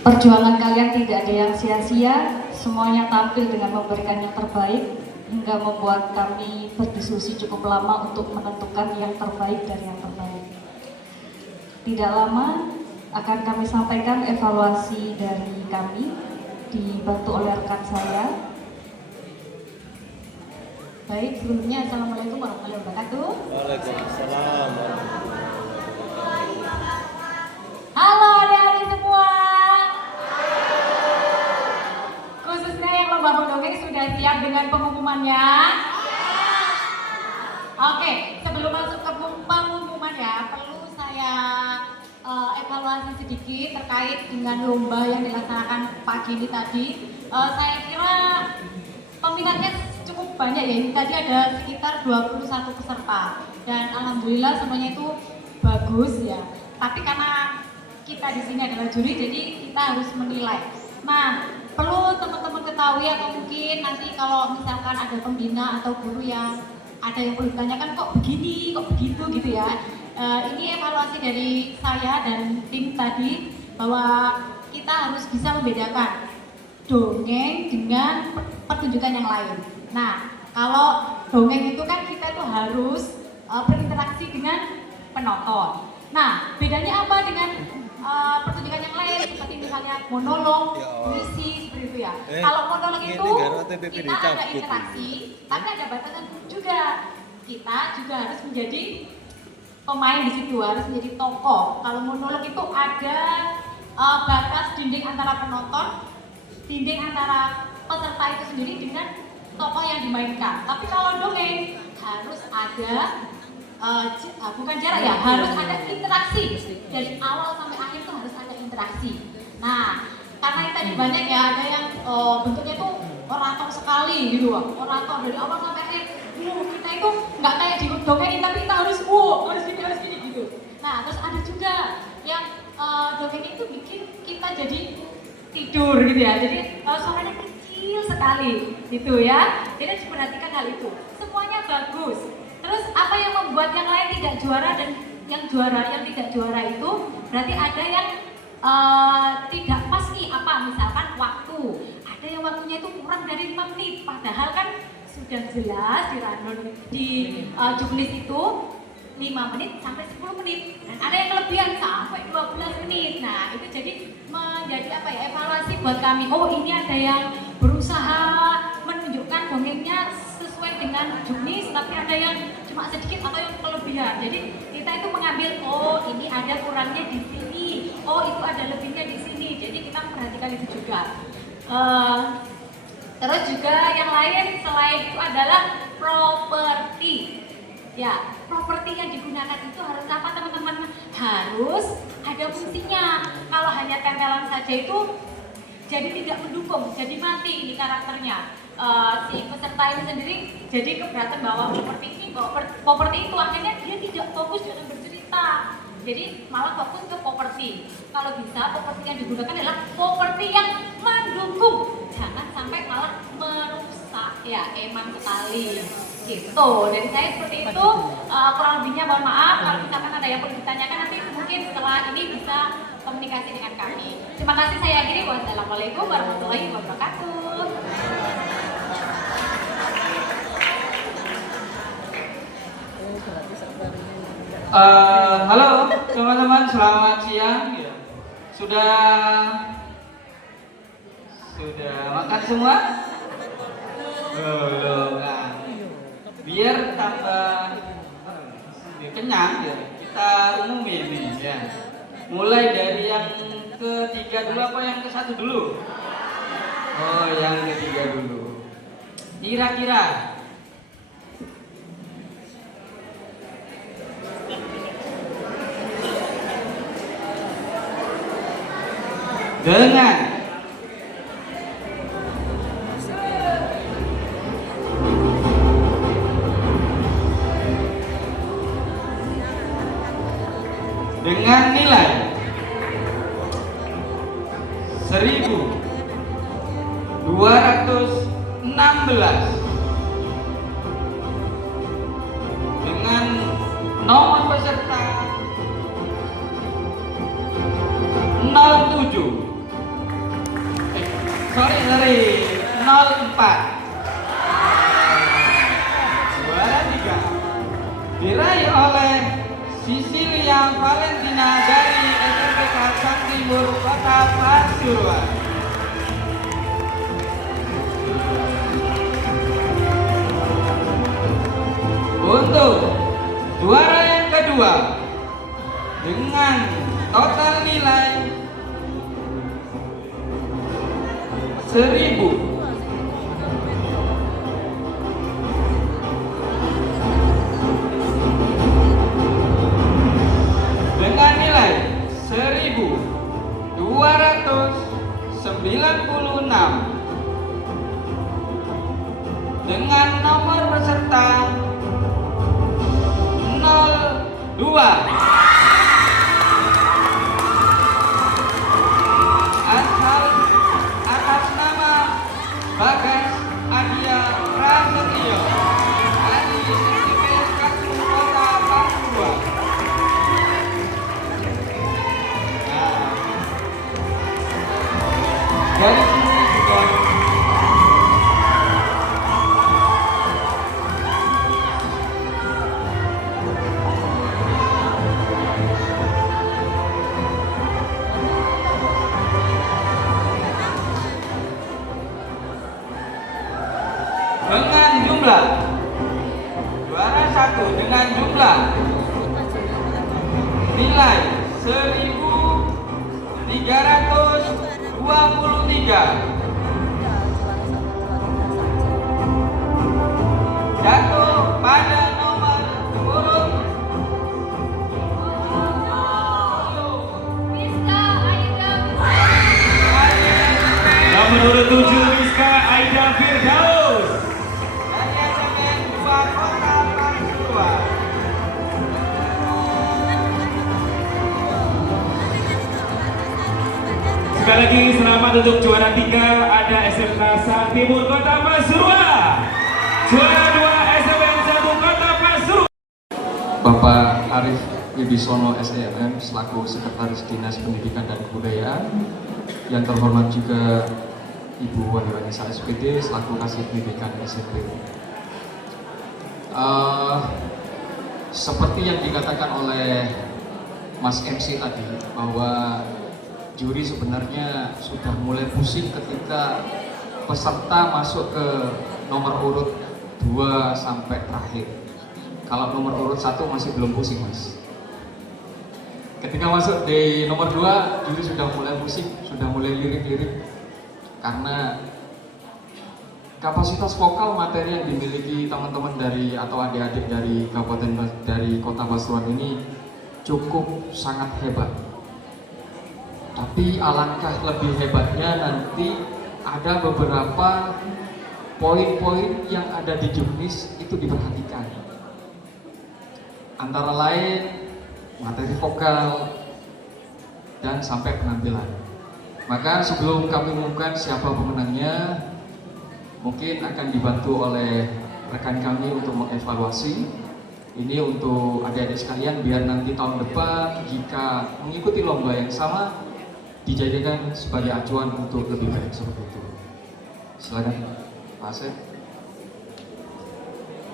Perjuangan kalian tidak ada yang sia-sia, semuanya tampil dengan memberikan yang terbaik, hingga membuat kami berdiskusi cukup lama untuk menentukan yang terbaik dari yang terbaik. Tidak lama akan kami sampaikan evaluasi dari kami, dibantu oleh rekan saya. Baik, sebelumnya Assalamualaikum warahmatullahi wabarakatuh. Waalaikumsalam. Halo adik-adik semua. Khususnya yang lomba mendongeng sudah siap dengan pengumumannya? Oke, sebelum masuk ke pengumuman ya, perlu saya evaluasi sedikit terkait dengan lomba yang dilaksanakan pagi ini tadi. Saya kira peminatnya cukup banyak ya, ini tadi ada sekitar 21 peserta dan alhamdulillah semuanya itu bagus ya. Tapi karena kita di sini adalah juri, jadi kita harus menilai. Nah, perlu teman-teman ketahui atau mungkin nanti kalau misalkan ada pembina atau guru yang ada yang perlu ditanyakan kok begini, kok begitu gitu ya. Ini evaluasi dari saya dan tim tadi bahwa kita harus bisa membedakan dongeng dengan pertunjukan yang lain. Nah, kalau dongeng itu kan kita itu harus berinteraksi dengan penonton. Nah, bedanya apa dengan pertunjukan yang lain seperti misalnya monolog, puisi seperti itu ya. Kalau monolog itu kita ada interaksi, tapi ada batasan juga. Kita juga harus menjadi pemain di situ, harus menjadi tokoh. Kalau monolog itu ada batas dinding antara penonton, dinding antara peserta itu sendiri dengan tokoh yang dimainkan. Tapi kalau dongeng harus ada bukan jarak ya, harus ada interaksi dari awal sampai akhir tuh harus ada interaksi. Nah, karena ini tadi banyak ya, ada yang bentuknya tuh orator sekali gitu, orator dari awal sampai akhir. Kita itu nggak kayak di dongeng, tapi kita harus harus gini gitu. Nah, terus ada juga yang dongeng itu bikin kita jadi tidur gitu ya. Jadi suaranya kecil sekali gitu ya. Jadi harus perhatikan hal itu. Semuanya bagus. Terus apa yang membuat yang lain tidak juara dan yang tidak juara itu berarti ada yang tidak pas nih, apa misalkan waktu. Ada yang waktunya itu kurang dari 5 menit, padahal kan sudah jelas di rundown di juknis itu 5 menit sampai 10 menit dan ada yang kelebihan sampai 12 menit. Nah, itu jadi menjadi apa ya, evaluasi buat kami. Oh, ini ada yang berusaha menunjukkan dongengnya sesuai dengan juknis, tapi ada yang cuma sedikit atau yang kelebihan. Jadi kita itu mengambil, oh ini ada kurangnya di sini, oh itu ada lebihnya di sini. Jadi kita memperhatikan itu juga. Terus juga yang lain selain itu adalah properti. Ya, properti yang digunakan itu harus apa teman-teman? Harus ada fungsinya. Kalau hanya tempelan saja itu jadi tidak mendukung, jadi mati ini karakternya. Si peserta ini sendiri jadi keberatan bahwa properti itu akhirnya dia tidak fokus dalam bercerita. Jadi malah fokus ke properti. Kalau bisa properti yang digunakan adalah properti yang mendukung, jangan sampai malah merusak. Ya, emang sekali gitu. Dari saya seperti itu, kurang lebihnya mohon maaf. Kalau misalkan ada yang perlu ditanyakan nanti mungkin setelah ini bisa komunikasi dengan kami. Terima kasih, saya akhiri. Wassalamualaikum warahmatullahi wabarakatuh. Halo teman-teman, selamat siang. Sudah makan semua? Belum kan? Biar tambah kenyang ya, kita umumin nih ya. Mulai dari yang ketiga dulu apa yang ke satu dulu? Oh, yang ketiga dulu. Kira-kira dengan nilai 1216 dengan nomor peserta 07 dari 04. Juara 3 diraih oleh Sisilia Valentina dari SMPK Sang Timur Kota Pasuruan. Untuk juara yang kedua dengan total nilai 1000 dengan nilai 1296 dengan nomor peserta 02 atas nama Bagas Adia Prasetyo dari SMP Kasih Kota Pasuruan. Dari sini sudah dengan jumlah juara 1 dengan jumlah nilai 1323 jatuh pada nomor urut Nomor urut 7 Rizka Aida Firdaus dari SMN 2 Kota Pasuruan. Sekali lagi selamat untuk juara 3 ada SMK Sang Timur Kota Pasuruan. Juara 2 SMN 1 Kota Pasuruan. Bapak Arif Wibisono SEMM selaku Sekretaris Dinas Pendidikan dan Kebudayaan, yang terhormat juga Ibu Wahyu Anissa SPD selaku Kasih Pendidikan SMP. Seperti yang dikatakan oleh Mas MC tadi, bahwa juri sebenarnya sudah mulai pusing ketika peserta masuk ke nomor urut 2 sampai terakhir. Kalau nomor urut 1 masih belum pusing, Mas. Ketika masuk di nomor 2, juri sudah mulai pusing, sudah mulai lirik-lirik. Karena kapasitas vokal materi yang dimiliki teman-teman dari atau adik-adik dari kabupaten dari Kota Pasuruan ini cukup sangat hebat. Tapi alangkah lebih hebatnya nanti ada beberapa poin-poin yang ada di jurnis itu diperhatikan. Antara lain materi vokal dan sampai penampilan. Maka sebelum kami umumkan siapa pemenangnya, mungkin akan dibantu oleh rekan kami untuk mengevaluasi. Ini untuk adik-adik sekalian biar nanti tahun depan jika mengikuti lomba yang sama dijadikan sebagai acuan untuk lebih baik seperti itu. Silakan Pak Asep.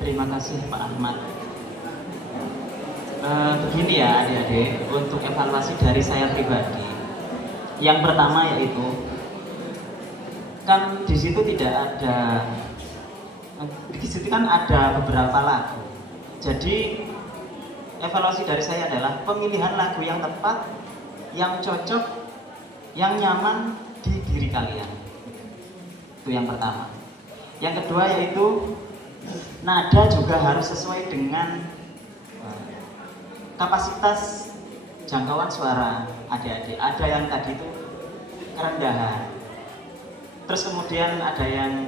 Terima kasih Pak Ahmad. Begini ya adik-adik, untuk evaluasi dari saya pribadi. Yang pertama yaitu, kan di situ kan ada beberapa lagu. Jadi evaluasi dari saya adalah pemilihan lagu yang tepat, yang cocok, yang nyaman di diri kalian. Itu yang pertama. Yang kedua yaitu nada juga harus sesuai dengan kapasitas jangkauan suara adik-adik. Ada yang tadi itu kerendahan, terus kemudian ada yang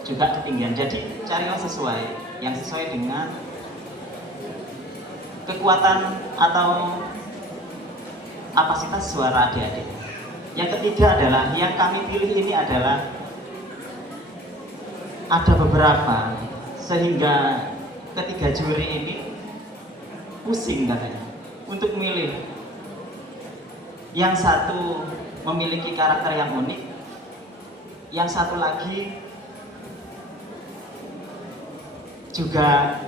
juga ketinggian. Jadi carilah yang sesuai dengan kekuatan atau kapasitas suara adik-adik. Yang ketiga adalah yang kami pilih ini adalah ada beberapa, sehingga ketiga juri ini pusing katanya untuk memilih. Yang satu memiliki karakter yang unik, yang satu lagi juga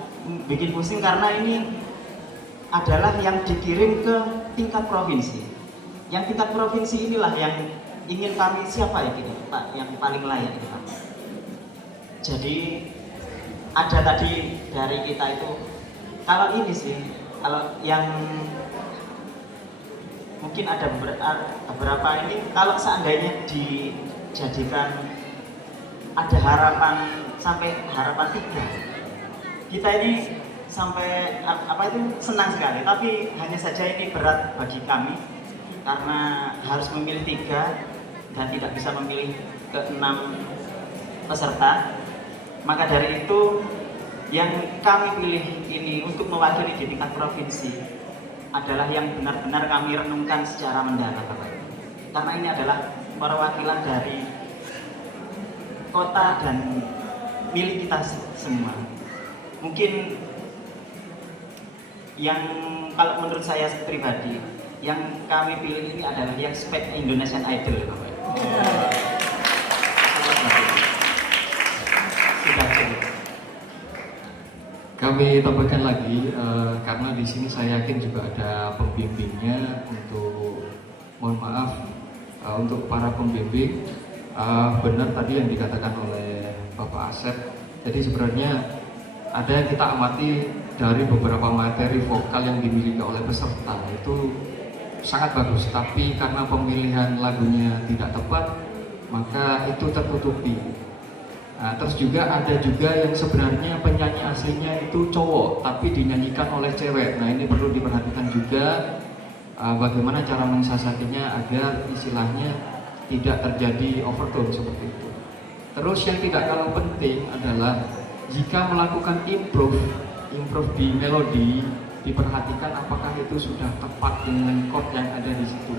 bikin pusing karena ini adalah yang dikirim ke tingkat provinsi. Yang tingkat provinsi inilah yang ingin kami, siapa ya ini Pak yang paling layak itu Pak. Jadi ada tadi dari kita itu, kalau ini sih, kalau yang mungkin ada beberapa ini, kalau seandainya dijadikan ada harapan sampai harapan 3, kita ini sampai apa itu senang sekali, tapi hanya saja ini berat bagi kami karena harus memilih 3 dan tidak bisa memilih ke-6 peserta. Maka dari itu yang kami pilih ini untuk mewakili di tingkat provinsi adalah yang benar-benar kami renungkan secara mendalam, Bapak. Karena ini adalah perwakilan dari kota dan milik kita semua. Mungkin yang kalau menurut saya pribadi, yang kami pilih ini adalah yang spek Indonesian Idol, Bapak. Sudah cukup. Kami tambahkan lagi karena di sini saya yakin juga ada pembimbingnya untuk, mohon maaf untuk para pembimbing, benar tadi yang dikatakan oleh Bapak Asep. Jadi sebenarnya ada yang kita amati dari beberapa materi vokal yang dimiliki oleh peserta itu sangat bagus, tapi karena pemilihan lagunya tidak tepat maka itu tertutupi. Nah, terus juga ada juga yang sebenarnya penyanyi aslinya itu cowok tapi dinyanyikan oleh cewek. Nah, ini perlu diperhatikan juga bagaimana cara mensiasatinya agar istilahnya tidak terjadi overtone seperti itu. Terus yang tidak kalah penting adalah jika melakukan improve di melodi, diperhatikan apakah itu sudah tepat dengan chord yang ada di situ.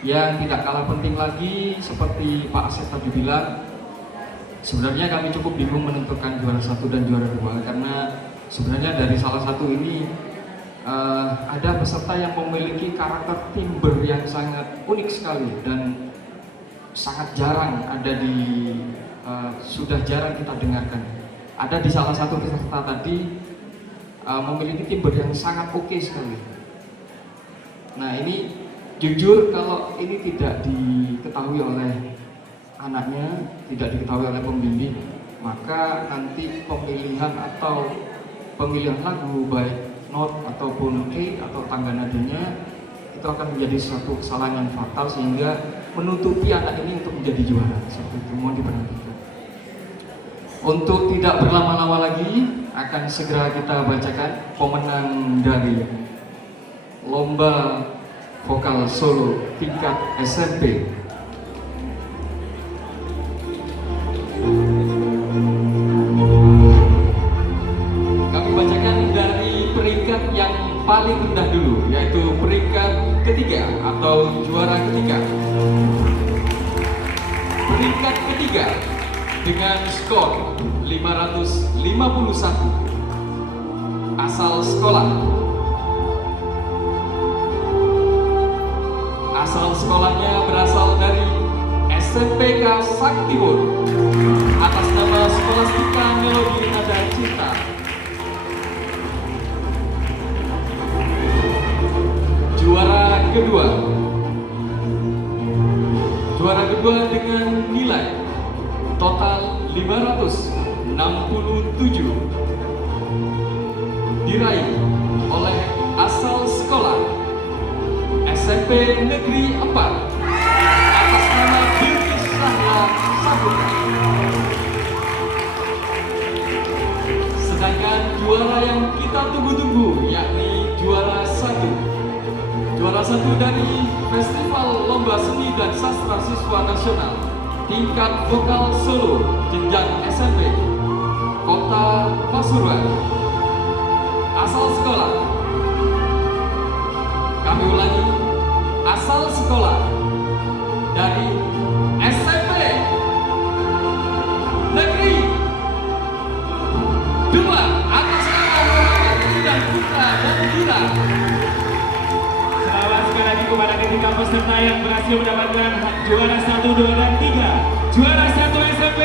Yang tidak kalah penting lagi seperti Pak Asep tadi bilang, sebenarnya kami cukup bingung menentukan juara 1 dan juara 2 karena sebenarnya dari salah satu ini ada peserta yang memiliki karakter timbre yang sangat unik sekali dan sangat jarang ada sudah jarang kita dengarkan. Ada di salah satu peserta tadi memiliki timbre yang sangat oke sekali. Nah, ini jujur kalau ini tidak diketahui oleh anaknya, tidak diketahui oleh pembimbing, maka nanti pemilihan lagu baik not ataupun key atau tangga nadanya itu akan menjadi suatu kesalahan yang fatal sehingga menutupi anak ini untuk menjadi juara. Seperti itu, mohon diperhatikan. Untuk tidak berlama-lama lagi, akan segera kita bacakan pemenang dari lomba vokal solo tingkat SMP. Kami bacakan dari peringkat yang paling rendah dulu, yaitu peringkat ketiga atau juara ketiga. Peringkat ketiga dengan skor 551, asal sekolahnya berasal dari SMPK Saktiwur atas nama Skolastika Melodi Nada Cinta. Juara kedua dengan nilai total 567 diraih oleh asal sekolah SMP Negeri 4 atas nama Bilkis Sahla Saputra. Sedangkan juara yang kita tunggu-tunggu yakni juara 1 dari Festival Lomba Seni dan Sastra Siswa Nasional tingkat vokal solo jenjang SMP Kota Pasuruan. Asal sekolah, kami ulangi, asal sekolah dari SMP Negeri 2 atas nama Muhammad dan Putra dan Dira. Selamat sekali lagi kepada peserta yang berhasil mendapatkan juara 1, 2, dan 3. Juara 1 SMP